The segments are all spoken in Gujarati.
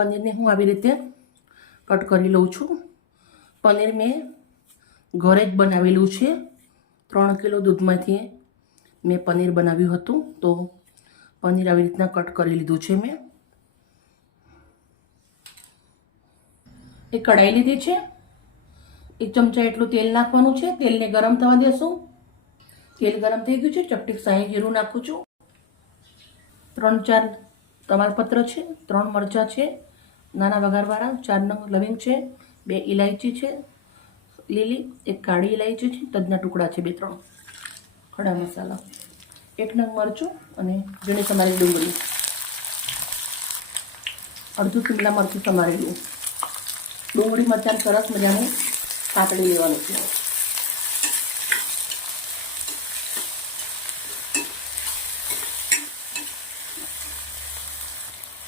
પનીરને હું આવી રીતે કટ કરી લઉં છું। પનીર મેં ઘરે જ બનાવેલું છે। 3 કિલો દૂધમાંથી મેં પનીર બનાવ્યું હતું, તો પનીર આવી રીતના કટ કરી લીધું છે મેં। એક કઢાઈ લીધી છે, 1 ચમચા એટલું તેલ નાખવાનું છે। તેલને ગરમ થવા દેશું। તેલ ગરમ થઈ ગયું છે, ચપટી શાહી જીરું નાખું છું। 3-4 તમાલપત્ર છે, 3 મરચાં છે નાના વઘારવાળા, 4 નંગ લવિંગ છે, 2 ઇલાયચી છે લીલી, 1 કાળી ઇલાયચી છે, તજના ટુકડા છે 2-3, ખડા મસાલા, 1 નંગ મરચું અને ઝીણી સમારેલી ડુંગળી, અડધું શિમલા મરચું સમારેલું। ડુંગળી મરચાં સરસ મજાનું સાતળી લેવાનું છે।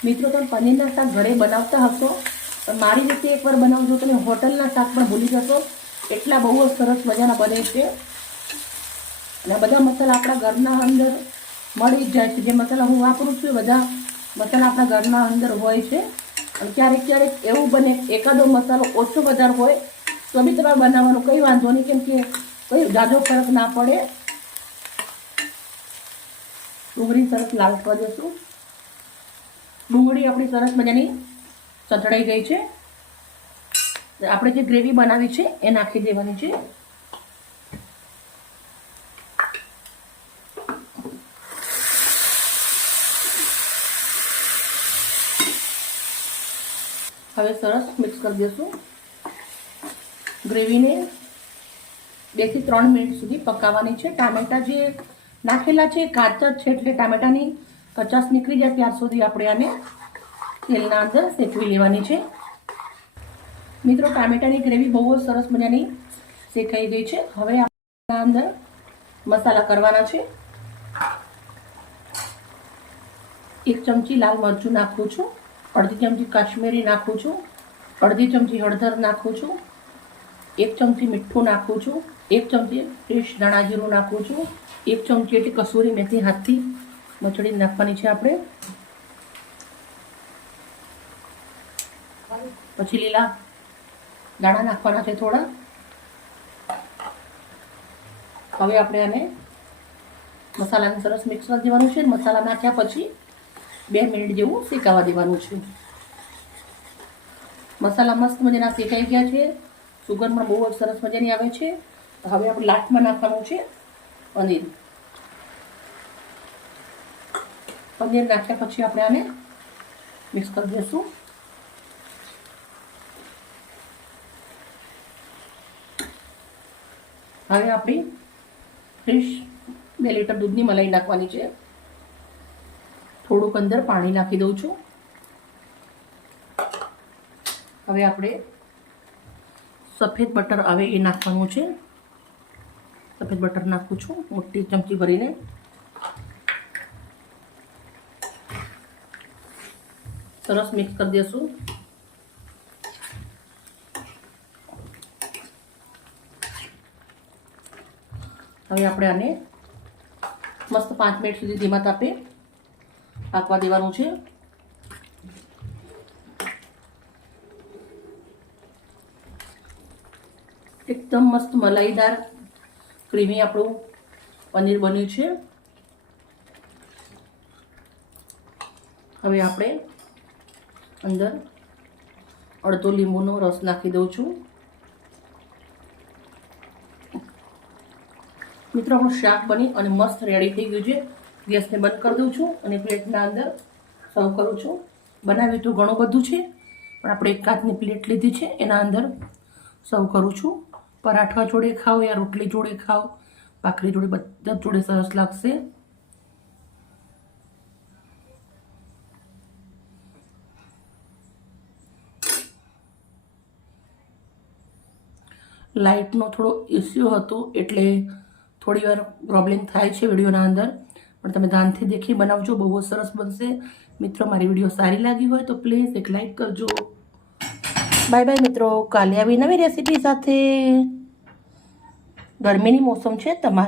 મિત્રો, તમે પનીરના શાક ઘરે બનાવતા હશો, પણ મારી રીતે એકવાર બનાવજો, તમે હોટલના શાક પણ ભૂલી જશો, એટલા બહુ જ સરસ મજાના બને છે। અને બધા મસાલા આપણા ઘરના અંદર મળી જ જાય છે। જે મસાલા હું વાપરું છું એ બધા મસાલા આપણા ઘરના અંદર હોય છે। અને ક્યારેક ક્યારેક એવું બને એકાદો મસાલો ઓછો વધારે હોય તો બી તમારે બનાવવાનો કંઈ વાંધો નહીં, કેમ કે કોઈ જાજો ફરક ના પડે। ડુંગળી સરસ લાલ કરી દઈશું। ડુંગળી આપણી સરસ મજાની સતળાઈ ગઈ છે। આપણે જે ગ્રેવી બનાવી છે એ નાખી દેવાની છે। હવે સરસ મિક્સ કરી દઈશું। ગ્રેવીને 2 થી 3 મિનિટ સુધી પકાવવાની છે। ટામેટા જે નાખેલા છે કાચા જ છે, એટલે ટામેટાની કચાશ નીકળી જાય ત્યાર સુધી આપણે આને તેલના અંદર શેકવી લેવાની છે। મિત્રો, ટામેટાની ગ્રેવી બહુ જ સરસ મજાની શેકાઈ ગઈ છે। હવે આપણે અંદર મસાલા કરવાના છે। 1 ચમચી લાલ મરચું નાખું છું, અડધી ચમચી કાશ્મીરી નાખું છું, અડધી ચમચી હળદર નાખું છું, 1 ચમચી મીઠું નાખું છું, 1 ચમચી ફ્રેશ ધાણા જીરું નાખું છું, 1 ચમચી એટલી કસૂરી મેથી હાથથી મચડી નાખવાની છે આપણે। પછી લીલા દાણા નાખવાના છે થોડા। હવે આપણે આને મસાલાને સરસ મિક્સ કરી દેવાનું છે। મસાલા નાખ્યા પછી 2 મિનિટ જેવું શેકાવા દેવાનું છે। મસાલા મસ્ત મજાના શેકાઈ ગયા છે, સુગંધ પણ બહુ જ સરસ મજાની આવે છે। હવે આપણે લાસ્ટમાં નાખવાનું છે પનીર। પનીર નાખ્યા પછી આપણે આને મિક્સ કરી દઈશું। હવે આપણી ફ્રેશ 2 લીટર દૂધની મલાઈ નાખવાની છે। થોડુંક અંદર પાણી નાખી દઉં છું। હવે આપણે સફેદ બટર આવે એ નાખવાનું છે। સફેદ બટર નાખું છું મોટી ચમચી ભરીને। સરસ મિક્સ કરી દઈશું। હવે આપણે આને મસ્ત 5 મિનિટ સુધી ધીમા તાપે પાકવા દેવાનું છે। એકદમ મસ્ત મલાઈદાર ક્રીમી આપણું પનીર બન્યું છે। હવે આપણે અંદર અડધો લીંબુનો રસ નાખી દઉં છું। મિત્રો, આપણું શાક બની અને મસ્ત રેડી થઈ ગયું છે। ગેસને બંધ કરી દઉં છું અને પ્લેટના અંદર સર્વ કરું છું। બનાવ્યું તો ઘણું બધું છે, પણ આપણે 1 કાચની પ્લેટ લીધી છે, એના અંદર સર્વ કરું છું। પરાઠા જોડે ખાઓ યા રોટલી જોડે ખાઓ, ભાખરી જોડે, બધા જોડે સરસ લાગશે। લાઇટનો થોડો ઇસ્યુ હતો એટલે થોડી વાર પ્રોબ્લેમ થાય છે વિડીયોના અંદર, પણ તમે ધ્યાનથી દેખી બનાવજો, બહુ જ સરસ બનશે। મિત્રો, મારી વિડીયો સારી લાગી હોય તો પ્લીઝ એક લાઇક કરજો। બાય બાય મિત્રો, કાલે આવી નવી રેસીપી સાથે। ગરમીની મોસમ છે, તમારે